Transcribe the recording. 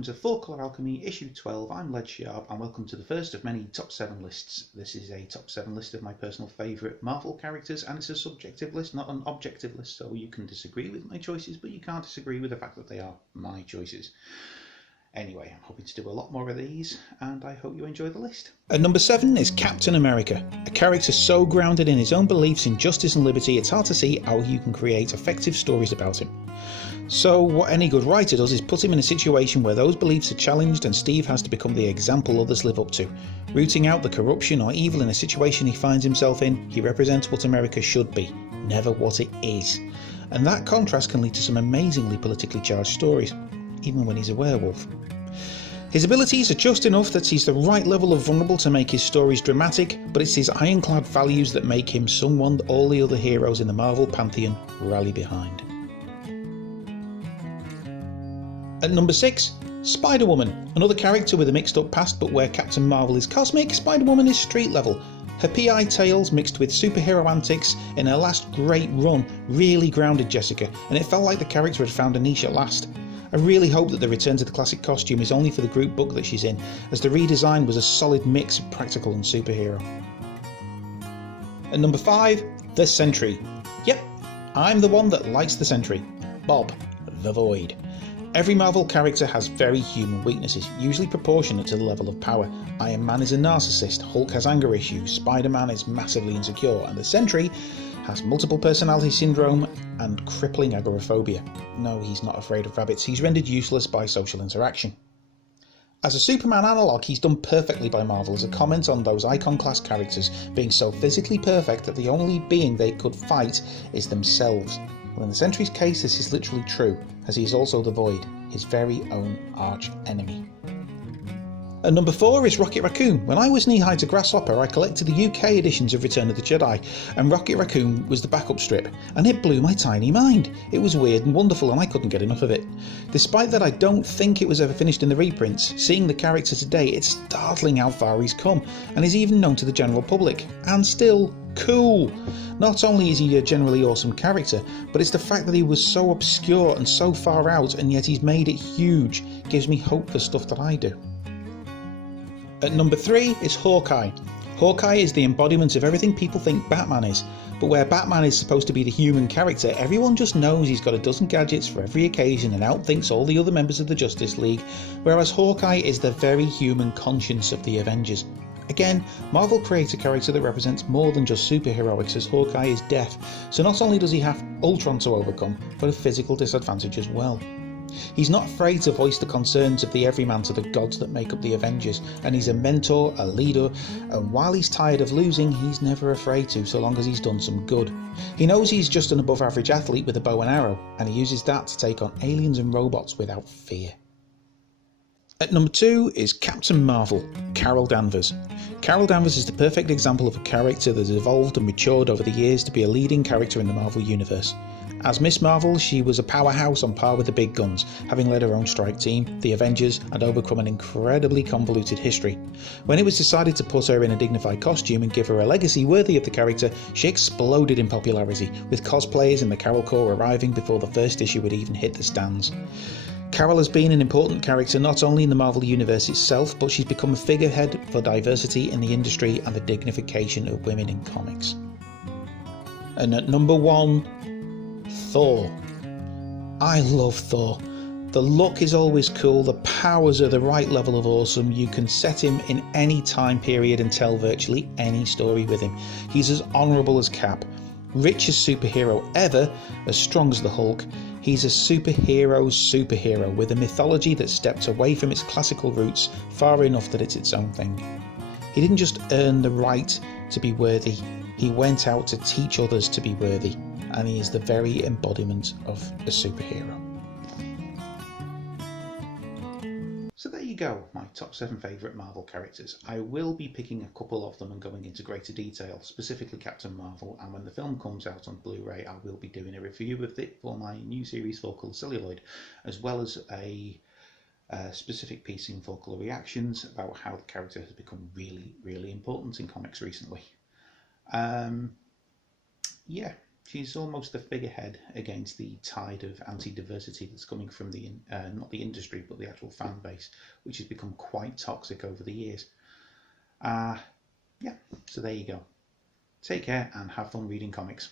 welcome to 4-Color Alchemy, issue 12. I'm Led Sharp, and welcome to the first of many top 7 lists. This is a top 7 list of my personal favourite Marvel characters, and it's a subjective list, not an objective list, so you can disagree with my choices, but you can't disagree with the fact that they are my choices. Anyway, I'm hoping to do a lot more of these, and I hope you enjoy the list. At number 7 is Captain America, a character so grounded in his own beliefs in justice and liberty it's hard to see how you can create effective stories about him. So what any good writer does is put him in a situation where those beliefs are challenged and Steve has to become the example others live up to. Rooting out the corruption or evil in a situation he finds himself in, he represents what America should be, never what it is. And that contrast can lead to some amazingly politically charged stories, even when he's a werewolf. His abilities are just enough that he's the right level of vulnerable to make his stories dramatic, but it's his ironclad values that make him someone all the other heroes in the Marvel pantheon rally behind. At number 6, Spider-Woman, another character with a mixed up past, but where Captain Marvel is cosmic, Spider-Woman is street level. Her PI tales mixed with superhero antics in her last great run really grounded Jessica, and it felt like the character had found a niche at last. I really hope that the return to the classic costume is only for the group book that she's in, as the redesign was a solid mix of practical and superhero. At number 5, the Sentry. Yep, I'm the one that likes the Sentry. Bob, the Void. Every Marvel character has very human weaknesses, usually proportionate to the level of power. Iron Man is a narcissist, Hulk has anger issues, Spider-Man is massively insecure, and the Sentry has multiple personality syndrome and crippling agoraphobia. No, he's not afraid of rabbits, he's rendered useless by social interaction. As a Superman analogue, he's done perfectly by Marvel as a comment on those icon-class characters being so physically perfect that the only being they could fight is themselves. Well, in the Sentry's case, this is literally true, as he is also the Void, his very own arch-enemy. At number 4 is Rocket Raccoon. When I was knee-high to Grasshopper, I collected the UK editions of Return of the Jedi, and Rocket Raccoon was the backup strip, and it blew my tiny mind. It was weird and wonderful, and I couldn't get enough of it. Despite that, I don't think it was ever finished in the reprints. Seeing the character today, it's startling how far he's come, and is even known to the general public, and still cool. Not only is he a generally awesome character, but it's the fact that he was so obscure and so far out, and yet he's made it huge, gives me hope for stuff that I do. At number 3 is Hawkeye. Hawkeye is the embodiment of everything people think Batman is, but where Batman is supposed to be the human character, everyone just knows he's got a dozen gadgets for every occasion and outthinks all the other members of the Justice League, whereas Hawkeye is the very human conscience of the Avengers. Again, Marvel create a character that represents more than just superheroics, as Hawkeye is deaf, so not only does he have Ultron to overcome, but a physical disadvantage as well. He's not afraid to voice the concerns of the everyman to the gods that make up the Avengers, and he's a mentor, a leader, and while he's tired of losing, he's never afraid to, so long as he's done some good. He knows he's just an above average athlete with a bow and arrow, and he uses that to take on aliens and robots without fear. At number 2 is Captain Marvel, Carol Danvers. Carol Danvers is the perfect example of a character that has evolved and matured over the years to be a leading character in the Marvel Universe. As Miss Marvel, she was a powerhouse on par with the big guns, having led her own strike team, the Avengers, and overcome an incredibly convoluted history. When it was decided to put her in a dignified costume and give her a legacy worthy of the character, she exploded in popularity, with cosplayers in the Carol Corps arriving before the first issue had even hit the stands. Carol has been an important character not only in the Marvel Universe itself, but she's become a figurehead for diversity in the industry and the dignification of women in comics. And at number 1, Thor. I love Thor. The look is always cool, the powers are the right level of awesome, you can set him in any time period and tell virtually any story with him. He's as honourable as Cap, richest superhero ever, as strong as the Hulk. He's a superhero's superhero with a mythology that stepped away from its classical roots far enough that it's its own thing. He didn't just earn the right to be worthy, he went out to teach others to be worthy, and he is the very embodiment of a superhero. So there you go, my top 7 favourite Marvel characters. I will be picking a couple of them and going into greater detail, specifically Captain Marvel, and when the film comes out on Blu-ray I will be doing a review of it for my new series 4-Color Celluloid, as well as a specific piece in 4-Color Reactions about how the character has become really, really important in comics recently. Yeah. She's almost the figurehead against the tide of anti-diversity that's coming from the not the industry but the actual fan base, which has become quite toxic over the years. Yeah, so there you go. Take care and have fun reading comics.